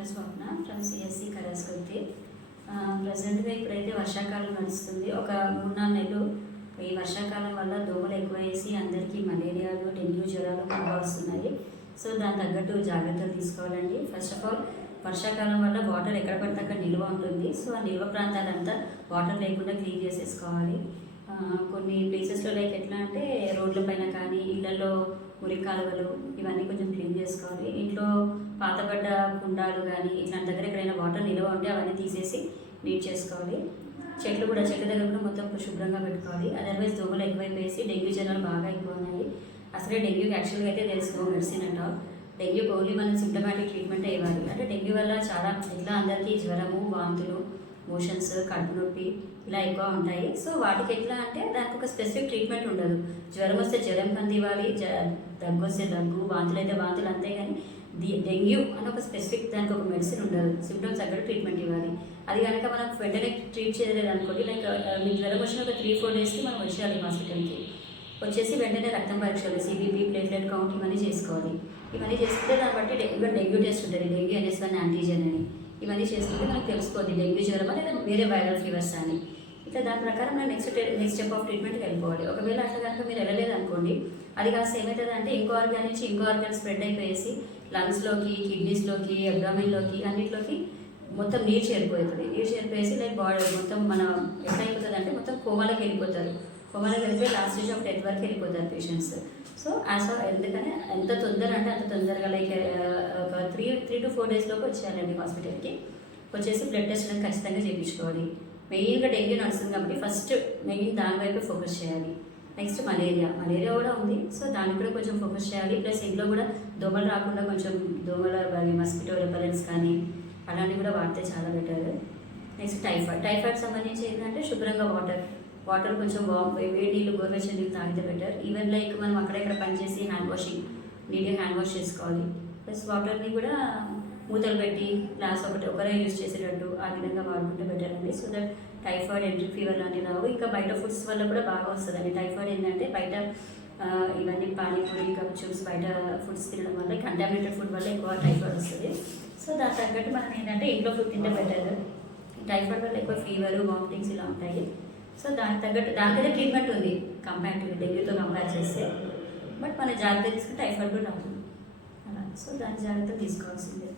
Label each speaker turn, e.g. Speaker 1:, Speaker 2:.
Speaker 1: Doctor Swapna from CSC కరాస్కృతి ప్రజెంట్గా ఇప్పుడైతే వర్షాకాలం నడుస్తుంది. ఒక మూడు నాలుగు నెలలు ఈ వర్షాకాలం వల్ల దోమలు ఎక్కువ వేసి అందరికీ మలేరియాలు డెంగ్యూ జ్వరాలు బాగా వస్తున్నాయి. సో దాని తగ్గట్టు జాగ్రత్తలు తీసుకోవాలండి. ఫస్ట్ ఆఫ్ ఆల్ వర్షాకాలం వల్ల వాటర్ ఎక్కడ పడితే అక్కడ నిల్వ ఉంటుంది. సో ఆ నిల్వ ప్రాంతాలంతా వాటర్ లేకుండా క్లీన్ చేసేసుకోవాలి. కొన్ని ప్లేసెస్లో లైక్ ఎట్లా అంటే రోడ్ల పైన కానీ ఇళ్ళలో మురికి కాలువలు ఇవన్నీ కొంచెం క్లీన్ చేసుకోవాలి. ఇంట్లో పాతబడ్డ కుండాలు కానీ ఇట్లాంటి దగ్గర ఎక్కడైనా వాటర్ నిల్వ ఉంటే అవన్నీ తీసేసి నీట్ చేసుకోవాలి. చెట్లు కూడా చెట్ల దగ్గర కూడా మొత్తం శుభ్రంగా పెట్టుకోవాలి. అదర్వైజ్ దోమలు ఎక్కువైపోయేసి డెంగ్యూ జ్వరాలు బాగా ఎక్కువ ఉన్నాయి అసలే డెంగ్యూకి యాక్చువల్గా అయితే తెలుసుకో మెడిసిన్ అంట డెంగ్యూకి ఓన్లీ మనం సిమ్టమాటిక్ ట్రీట్మెంట్ ఇవ్వాలి. అంటే డెంగ్యూ వల్ల చాలా ఇట్లా అందరికీ జ్వరము వాంతులు మోషన్స్ కడుపు నొప్పి ఇలా ఎక్కువ ఉంటాయి. సో వాటికి ఎట్లా అంటే దానికి ఒక స్పెసిఫిక్ ట్రీట్మెంట్ ఉండదు. జ్వరం వస్తే జ్వరం కంది ఇవ్వాలి జ- దగ్గు వస్తే దగ్గు వాంతులు అయితే వాంతులు అంతే కానీ డెంగ్యూ అని ఒక స్పెసిఫిక్ దానికి ఒక మెడిసిన్ ఉండదు. సిమ్టమ్స్ అక్కడ ట్రీట్మెంట్ ఇవ్వాలి. అది కనుక మనం వెంటనే ట్రీట్ చేయలేదు అనుకోండి లైక్ మీకు జ్వరం వచ్చిన ఒక త్రీ ఫోర్ డేస్కి మనం వచ్చేయాలి హాస్పిటల్కి వచ్చేసి వెంటనే రక్తం పరీక్షలు సిబిపి ప్లేట్లెట్ కౌంట్ ఇవన్నీ చేసుకోవాలి. ఇవన్నీ చేసుకుంటే దాన్ని బట్టి డె- డెంగ్యూ టెస్ట్ ఉంటుంది. డెంగ్యూ అనేసి వన్ యాంటీజెన్ అని. ఇవన్నీ చేసుకుంటే మనకు తెలుసుకోవద్ది డెంగ్యూ జ్వరం లేదా వేరే వైరల్ ఫీవర్స్ అని. ఇట్లా దాని ప్రకారం మనం నెక్స్ట్ నెక్స్ట్ స్టెప్ ఆఫ్ ట్రీట్మెంట్కి వెళ్ళిపోవాలి. ఒకవేళ అట్లా కనుక మీరు వెళ్ళలేదు అనుకోండి అది కాస్త ఏమవుతుంది అంటే ఇంకో ఆర్గాన్ నుంచి ఇంకో ఆర్గాన్ స్ప్రెడ్ అయిపోయేసి లంగ్స్లోకి కిడ్నీస్లోకి అబ్డామిన్లోకి అన్నిటిలోకి మొత్తం నీరు చేరిపోతుంది. నీరు చేరిపోయేసి లైక్ బాడీ మొత్తం మన ఎట్లా అయిపోతుంది అంటే మొత్తం కోమాలోకి వెళ్ళిపోతారు. కోమాలోకి వెళ్ళిపోయి లాస్ట్ స్టేజ్ ఆఫ్ డెత్ వరకు వెళ్ళిపోతారు పేషెంట్స్ సో యాజ్ ఎందుకని ఎంత తొందర అంటే అంత తొందరగా లైక్ ఒక three three two four days లోపు వచ్చేయాలండి హాస్పిటల్కి వచ్చేసి బ్లడ్ టెస్ట్ అనేది ఖచ్చితంగా చేయించుకోవాలి. మెయిన్గా డెంగ్యూ నడుస్తుంది కాబట్టి ఫస్ట్ మెయిన్ దాని వైపు ఫోకస్ చేయాలి. నెక్స్ట్ మలేరియా మలేరియా కూడా ఉంది. సో దానికి కూడా కొంచెం ఫోకస్ చేయాలి. ప్లస్ ఇంట్లో కూడా దోమలు రాకుండా కొంచెం దోమల కానీ మస్కిటో రెపరెన్స్ కానీ అలాంటివి కూడా వాడితే చాలా బెటర్ నెక్స్ట్ టైఫాయిడ్ టైఫాయిడ్ సంబంధించి ఏంటంటే శుభ్రంగా వాటర్ వాటర్ కొంచెం వామ్ వేడి నీళ్ళు గోరువెచ్చని నీళ్ళు తాగితే బెటర్ ఈవెన్ లైక్ మనం అక్కడెక్కడ పనిచేసి హ్యాండ్ వాషింగ్ నీట్గా హ్యాండ్ వాష్ చేసుకోవాలి. ప్లస్ వాటర్ని కూడా మూతలు పెట్టి గ్లాస్ ఒకటి ఒకరే యూజ్ చేసేటట్టు ఆ విధంగా వాడుకుంటే బెటర్ అండి. So that typhoid enteric fever లాంటివి రావు. ఇంకా బయట ఫుడ్స్ వల్ల కూడా బాగా వస్తుందండి. టైఫాయిడ్ ఏంటంటే బయట ఇవన్నీ పానీపూరి కప్చూస్ బయట ఫుడ్స్ తినడం వల్ల కంటామినేటెడ్ ఫుడ్ వల్ల ఎక్కువ టైఫాయిడ్ వస్తుంది. సో దాని తగ్గట్టు మనం ఏంటంటే ఇంట్లో ఫుడ్ తింటే బెటర్ టైఫాయిడ్ వల్ల ఎక్కువ ఫీవర్ వామిటింగ్స్ ఇలా ఉంటాయి. సో దానికి తగ్గట్టు దానికైతే ట్రీట్మెంట్ ఉంది. కంపారిటివ్లీ డెంగ్యూతో కంపేర్ చేస్తే. బట్ మన జాగ్రత్త తీసుకుంటే టైఫాయిడ్ కూడా రాదు అలా. సో దాని జాగ్రత్త తీసుకోవాల్సిందే.